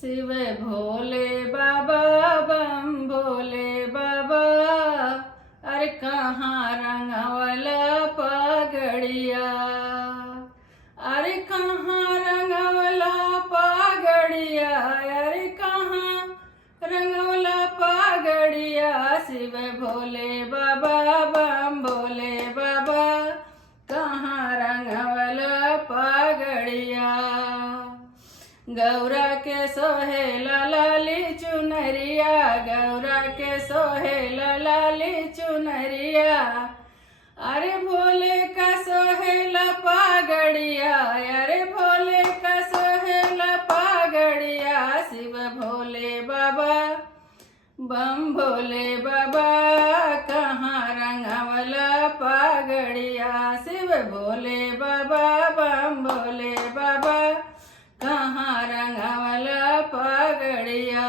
शिव भोले बाबा बम भोले बाबा, अरे कहाँ रंगवला पगड़िया, अरे कहाँ रंगवला पगड़िया, अरे कहाँ रंगवला पगड़िया। शिव भोले बाबा बम भोले बाबा, कहाँ रंगवला पगड़िया। गौरा के सोहेला लाली चुनरिया, गौरा के सोहेला लाली चुनरिया, अरे भोले का सोहेला पगड़िया, अरे भोले का सोहेला पगड़िया। शिव भोले बाबा बम भोले बाबा, कहाँ रंगवला पगड़िया। शिव भोले बाबा बम भोले बाबा, कहाँ रंगवला पगड़िया।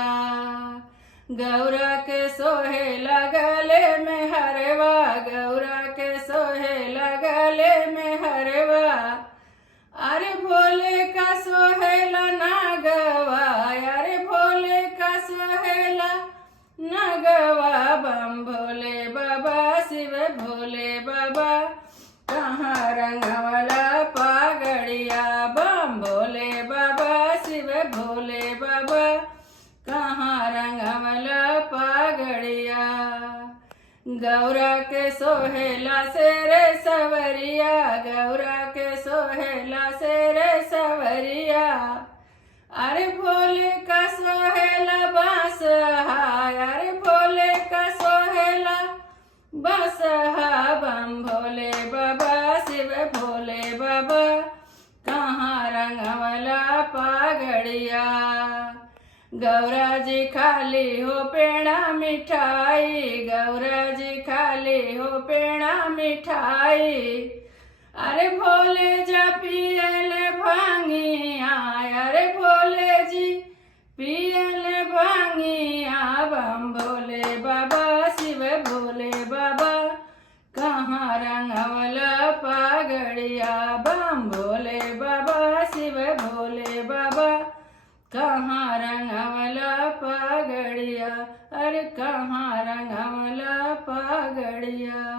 गौरा के सोहेला गले में हरवा, गौरा के सोहेला गले में हरवा, अरे भोले का सोहेला नागवा, अरे भोले का सोहेला नागवा। बम भोले बाबा शिव भोले बाबा, कहाँ रंगवला पगड़िया। बम भोले बाबा शिव भोले बाबा, कहाँ रंगवला पगड़िया। गौरा के सोहेला शेर सवरिया, गौरा के सोहेला शेर सवरिया, अरे भोले का सोहेला बांसहा, अरे भोले का सोहेला बांसहा। बम भोले बाबा शिव भोले बाबा, कहाँ रंगवला पगड़िया। गौरा जी खाली हो पेड़ा मिठाई, गौरा जी खाली हो पेड़ा मिठाई, अरे भोले जा पियल भांगिया, अरे भोले जी पियल भांगिया। बम भोले बाबा शिव भोले बाबा, कहाँ रंगवला पगड़िया। बम भोले बाबा शिव भोले बाबा, कहाँ रंगवला पगड़िया, अरे कहाँ रंगवला पगड़िया।